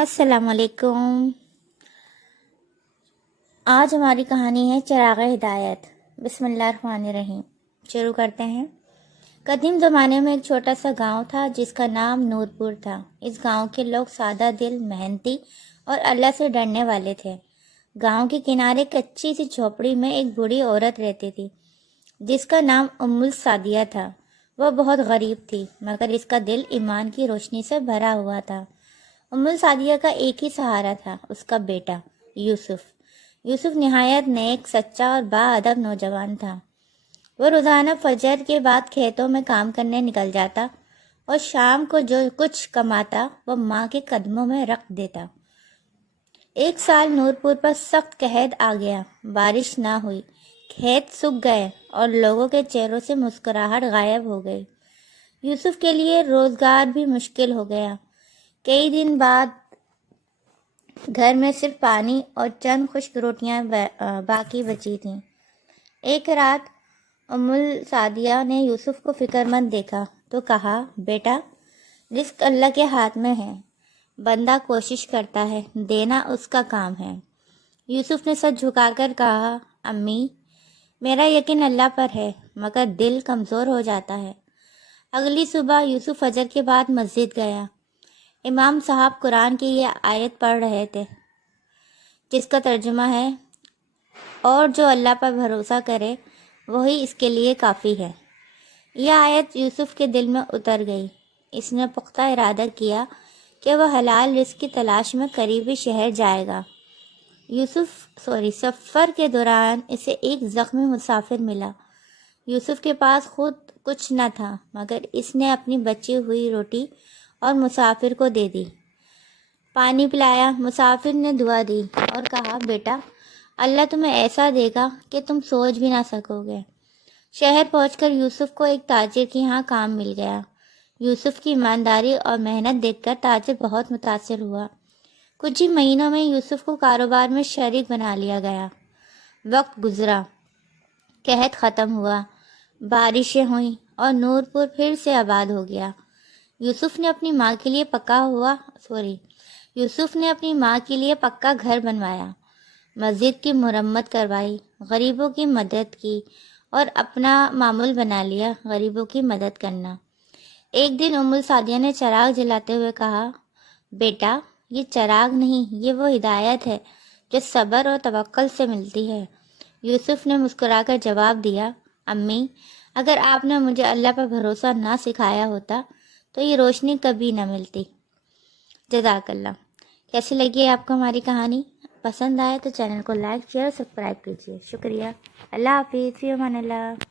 السلام علیکم۔ آج ہماری کہانی ہے چراغ ہدایت۔ بسم اللہ الرحمن الرحیم۔ شروع کرتے ہیں۔ قدیم زمانے میں ایک چھوٹا سا گاؤں تھا جس کا نام نورپور تھا۔ اس گاؤں کے لوگ سادہ دل، محنتی اور اللہ سے ڈرنے والے تھے۔ گاؤں کے کنارے کچی سی جھوپڑی میں ایک بوڑھی عورت رہتی تھی جس کا نام ام السعدیہ تھا۔ وہ بہت غریب تھی مگر اس کا دل ایمان کی روشنی سے بھرا ہوا تھا۔ ام السعدیہ کا ایک ہی سہارا تھا، اس کا بیٹا یوسف۔ یوسف نہایت نیک، سچا اور باادب نوجوان تھا۔ وہ روزانہ فجر کے بعد کھیتوں میں کام کرنے نکل جاتا اور شام کو جو کچھ کماتا وہ ماں کے قدموں میں رکھ دیتا۔ ایک سال نورپور پر سخت قحط آ گیا، بارش نہ ہوئی، کھیت سوکھ گئے اور لوگوں کے چہروں سے مسکراہٹ غائب ہو گئی۔ یوسف کے لیے روزگار بھی مشکل ہو گیا۔ کئی دن بعد گھر میں صرف پانی اور چند خشک روٹیاں باقی بچی تھیں۔ ایک رات ام السعدیہ نے یوسف کو فکر مند دیکھا تو کہا، بیٹا، رزق اللہ کے ہاتھ میں ہے، بندہ کوشش کرتا ہے، دینا اس کا کام ہے۔ یوسف نے سر جھکا کر کہا، امی، میرا یقین اللہ پر ہے مگر دل کمزور ہو جاتا ہے۔ اگلی صبح یوسف فجر کے بعد مسجد گیا۔ امام صاحب قرآن کی یہ آیت پڑھ رہے تھے جس کا ترجمہ ہے، اور جو اللہ پر بھروسہ کرے وہی اس کے لیے کافی ہے۔ یہ آیت یوسف کے دل میں اتر گئی۔ اس نے پختہ ارادہ کیا کہ وہ حلال رزق کی تلاش میں قریبی شہر جائے گا۔ سفر کے دوران اسے ایک زخمی مسافر ملا۔ یوسف کے پاس خود کچھ نہ تھا مگر اس نے اپنی بچی ہوئی روٹی اور مسافر کو دے دی۔ پانی پلایا، مسافر نے دعا دی اور کہا، بیٹا، اللہ تمہیں ایسا دے گا کہ تم سوچ بھی نہ سکو گے۔ شہر پہنچ کر یوسف کو ایک تاجر کے ہاں کام مل گیا۔ یوسف کی ایمانداری اور محنت دیکھ کر تاجر بہت متاثر ہوا۔ کچھ ہی مہینوں میں یوسف کو کاروبار میں شریک بنا لیا گیا۔ وقت گزرا، قحط ختم ہوا، بارشیں ہوئیں اور نورپور پھر سے آباد ہو گیا۔ یوسف نے اپنی ماں کے لیے پکا گھر بنوایا، مسجد کی مرمت کروائی، غریبوں کی مدد کی اور اپنا معمول بنا لیا غریبوں کی مدد کرنا۔ ایک دن ام السعدیہ نے چراغ جلاتے ہوئے کہا، بیٹا، یہ چراغ نہیں، یہ وہ ہدایت ہے جو صبر اور توکل سے ملتی ہے۔ یوسف نے مسکرا کر جواب دیا، امی، اگر آپ نے مجھے اللہ پر بھروسہ نہ سکھایا ہوتا تو یہ روشنی کبھی نہ ملتی۔ جزاک اللہ۔ کیسی لگی ہے آپ کو ہماری کہانی؟ پسند آئے تو چینل کو لائک، شیئر اور سبسکرائب کیجیے۔ شکریہ۔ اللہ حافظ، فی امان اللہ۔